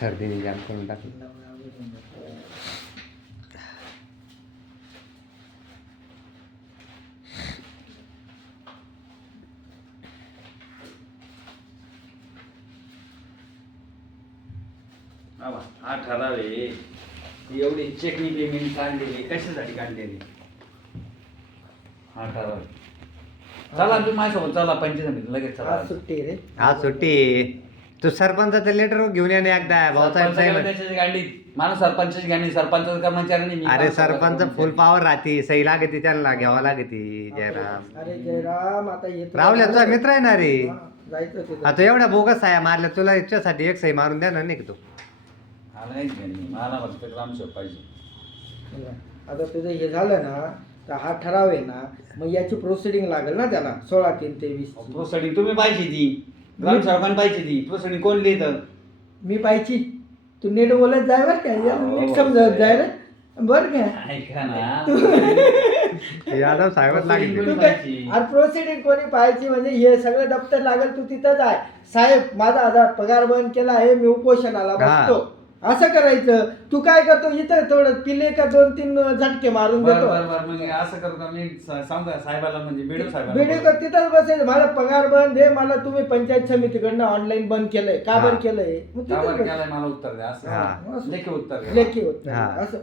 सर्दीने जाम करून टाकलं. हा ठराव आहे. एवढी चेकनी पेमेंट काढलेली कशासाठी काढलेली? हा ठराव आहे. चला तुम्ही माझ्यासोबत चला पंचायत समिती लगेच चला. आज सुट्टी रे. आज सुट्टी. तू सरपंचाचं लेटर घेऊन ये ना एकदा भाऊसाहेब सरपंचाला साहेब. त्याच्याची गाडी मला सरपंचाची गाडी सरपंचाचा कर्मचारी नाही मी. अरे सरपंच फुल पावर राहते, सही लागते त्यांना घ्यावा लागते. जयराम अरे जयराम आता येतो. राहुल तुझा मित्र आहे ना रे. हा, जायचं तिथं. आता एवढ्या बोगस साया मारल्या तुला याच्यासाठी एक सही मारून द्या ना नाही का तू. मला नाही घेणे. मला फक्त ग्रामसेवक पाहिजे. आता तुझं हे झालं ना तर हा ठराव आहे ना, मग याची प्रोसिडिंग लागेल ना त्याला 16/3/23. प्रोसिडिंग तुम्ही पाहिजे ती ग्रामसेवकांनी पाहिजे ती प्रोसिडिंग कोण लिहित? मी पाहिजे. तू नीट बोलत जाय बरं का, याला नीट समजत जाय रे बरं का. ऐका ना यादव साहेबच लागले. तू काय अरे प्रोसिडिंग कोणी पाहायची म्हणजे हे सगळं दप्तर लागेल. तू तिथंच आहे, साहेब माझा आधार पगार बंद केला आहे, मी उपोषणाला बसतो असं करायचं. तू काय करतो इथं थोडं पिले का 2-3 झटके मारून देतो. बरं मग असं करतो मी सांगतो साहेबाला म्हणजे बीडीओ साहेबाला व्हिडिओ कर तिथंच बसायचं. माझा पगार बंद आहे, मला तुम्ही पंचायत समितीकडनं ऑनलाईन बंद केलंय का बरं केलंय? मग का बरं तिथंच केलाय मला उत्तर द्या हा. असं लेखी उत्तर द्या. लेखी उत्तर हा. असं.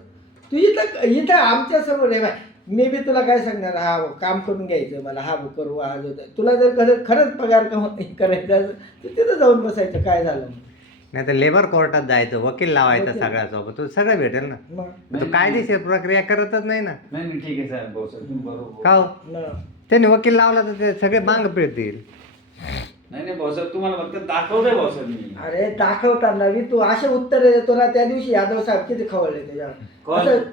तू इथं आमच्या समोर आहे बाय. मी बी तुला काय सांगणार, हा काम करून घ्यायचं मला, हा करू हा जो तुला जर खरंच पगार करायचा असेल तर तिथं जाऊन बसायचं. काय झालं नाही तर लेबर कोर्टात जायचं, वकील लावायचं सगळ्यासोबत, तू सगळं भेटेल ना. मग तू कायदेशीर प्रक्रिया करतच नाही ना. नाही ठीक आहे साहेब भाऊ साहेब तुम्ही बरोबर. का हो? न. त्यांनी वकील लावला तर ते सगळे मांग पिळतील. नाही भाऊसाहेब तुम्हाला फक्त दाखवतोय भाऊसाहेब मी. अरे दाखवताना बी तू असे उत्तर देतो ना. त्या दिवशी यादव साहेब किती खवळले कोण? त्याच्यावर.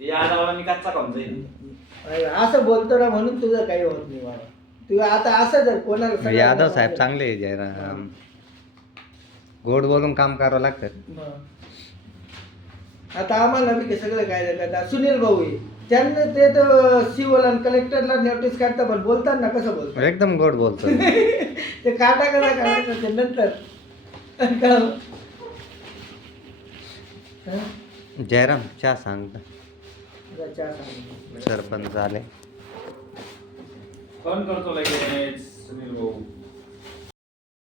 या आधावाला मी कच्चा काम जाईल. असं बोलतो ना म्हणून तुझं काही होत नाही बाबा. तू आता असं जर कोणाला सगळं- यादव साहेब चांगले आहे जयराम. गोड बोलून काम करावं लागतं. मग. आता आम्हाला बी सगळं काय करतात. सुनील भाऊ आहे, त्यांना ते तर सीओला कलेक्टरला नोटीस काढता, पण बोलताना कसं बोलतात एकदम गोड बोलतो. ते काटा कसा काढायचं ते नंतर. जयराम चहा सांग. चहा सांग. सरपंच आले. फोन करतो लगेच सुनील भाऊ.